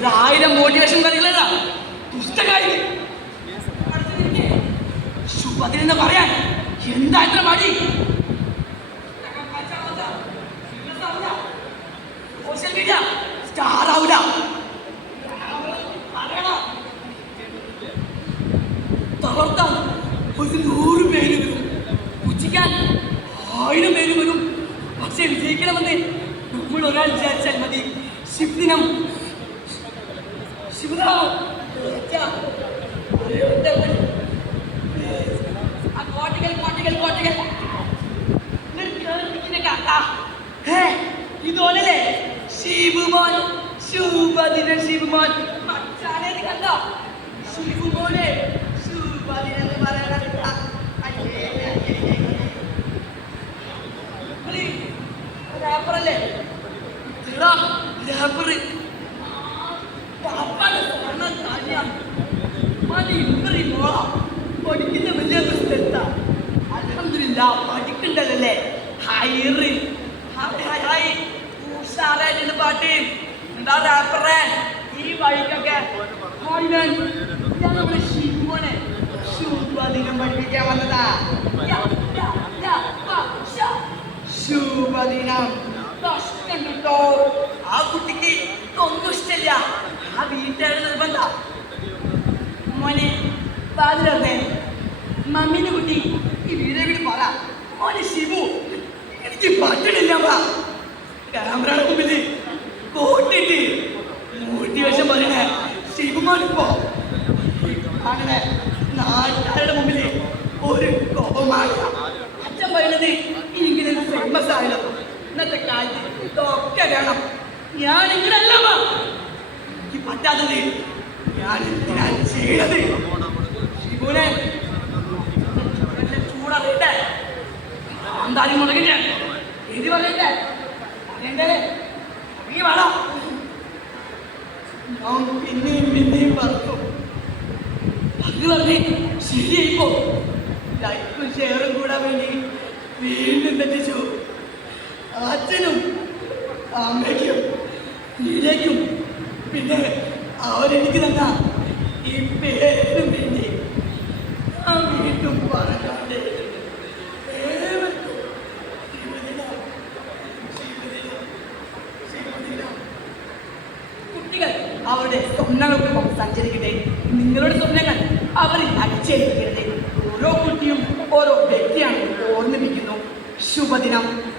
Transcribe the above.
ഒരായിരം മോട്ടിവേഷൻ കളികളല്ല പുസ്തകമായി ശുഭദിനെന്ന് പറയാൻ? എന്താ ഇത്ര മടി? സോഷ്യൽ മീഡിയ സ്റ്റാർ ആവില്ല. തളർത്താൻ ഒരു നൂറ് പേര് വരും. പുച്ഛിക്കാൻ ആയിരം പേര് വരും. പക്ഷെ വിജയിക്കണമെന്ന് നമ്മൾ ഒരാൾ വിചാരിച്ചാൽ മതി. ശിവദിനം ഇതോലല്ലേ ശിവമോൻ ശുഭദിന ശിവമോൻ മച്ചാനെ കണ്ടോ ശിവമോനെ ശുഭദിനം എന്ന്. പുള്ളി റാപ്പറല്ലേ ഇതാ, അലഹമില്ല പഠിക്കണ്ടല്ലേ ഹൈറ്. ഹായ് ഹായ് ഹായ് ഉഷാറായിട്ടുണ്ട് പാട്ട്. എന്താ റാപ്പറേ ഈ വഴിക്കൊക്കെ ഞാൻ നമ്മുടെ ശിവമോനെ ശുഭദിനം പഠിപ്പിക്കാൻ വന്നതാ. ശുഭദിനം കഷ്ടം കേട്ടോ. ആ കുട്ടിക്ക് ഒന്നും ഇഷ്ടമില്ല ആ വീട്ടുകാരുടെ നിർബന്ധ. മോനെ പാതിരേ മമ്മീനെ കുട്ടി. മുമ്പിൽ കോട്ടിട്ട് മോട്ടിവേഷൻ പറയണേ. ശിവമോനിപ്പോ അങ്ങനെ നാട്ടുകാരുടെ മുമ്പിൽ ഒരു കോപമായ അച്ഛൻ പറയണത് ഇങ്ങനെ ഫേമസ് ആയാലോ? ഇന്നത്തെ കാലത്ത് ഇതൊക്കെ വേണം. ഞാൻ ഇങ്ങനല്ല. എനിക്ക് പറ്റാത്തത് ഞാൻ ഞാൻ ശിവനെ ചൂടറിയട്ടെ? എന്തായാലും മുടങ്ങിട്ട് എഴുതി ഞാൻ പിന്നെയും പിന്നെയും പറഞ്ഞു അത് പറഞ്ഞ് ശരിയായിപ്പോ ലൈക്കും ഷെയറും കൂടാൻ വേണ്ടി വീണ്ടും തെറ്റിച്ചു അച്ഛനും അമ്മയ്ക്കും നീലേക്കും പിന്നെ അവരെനിക്ക് തന്ന ഈ പേരും വേണ്ടി ഞാൻ വീണ്ടും പറഞ്ഞോണ്ടേ ഏവർക്കും ശിവദിനം, ശിവദിനം, ശിവദിനം. കുട്ടികൾ അവരുടെ സ്വപ്നങ്ങൾക്കൊപ്പം സഞ്ചരിക്കട്ടെ. നിങ്ങളുടെ സ്വപ്നങ്ങൾ അവരിൽ അടിച്ചേൽപ്പിക്കരുത് ഓരോ കുട്ടിയും ഓരോ വ്യക്തിയാണ് ഓർമ്മിപ്പിക്കുന്നു. ശുഭദിനം.